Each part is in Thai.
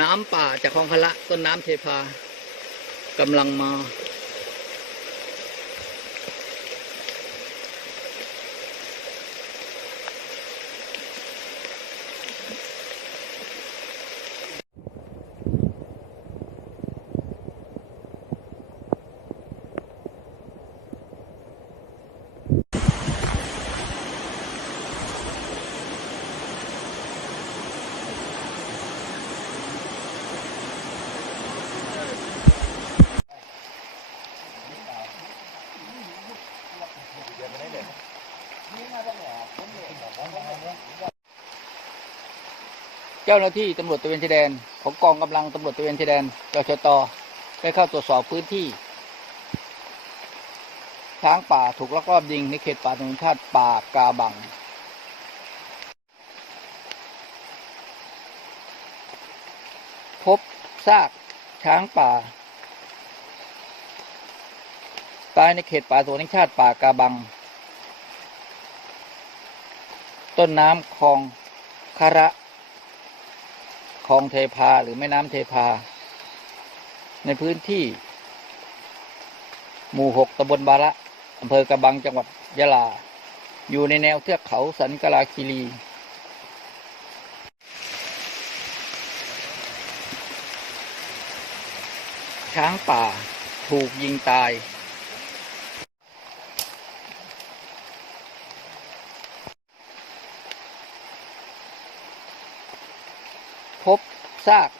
น้ำป่าจากคลองพละต้นน้ำเทพากำลังมา เจ้าหน้าที่ตำรวจตระเวนชายแดน ของกองกำลังตำรวจตระเวนชายแดนจชตได้เข้าตรวจสอบพื้นที่ ช้างป่าถูกลักลอบยิงในเขตป่าธรรมชาติป่ากาบัง พบซากช้างป่า ตายในเขตป่าสวนแห่งชาติป่ากาบัง ต้นน้ำคลองคาระ คลองเทพาหรือแม่น้ำเทพา ในพื้นที่ หมู่หกตำบลบาระอำเภอกระบังจังหวัดยะลา อยู่ในแนวเทือกเขาสันกลาคีรี ช้างป่าถูกยิงตาย พบซาก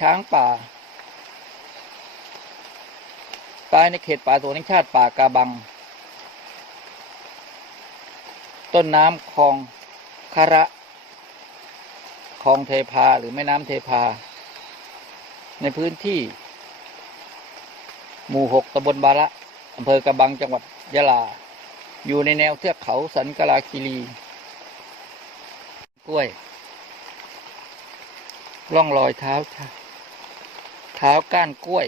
ช้างป่า ตายในเขตป่าสวนแห่งชาติป่ากาบัง ต้นน้ำคลองคาระคลองเทพาหรือแม่น้ำเทพา ในพื้นที่ หมู่หกตำบลบาระอำเภอกระบังจังหวัดยะลา อยู่ในแนวเทือกเขาสันกลาคีรี กล้วย ร่องรอยเท้า เท้าก้านกล้วย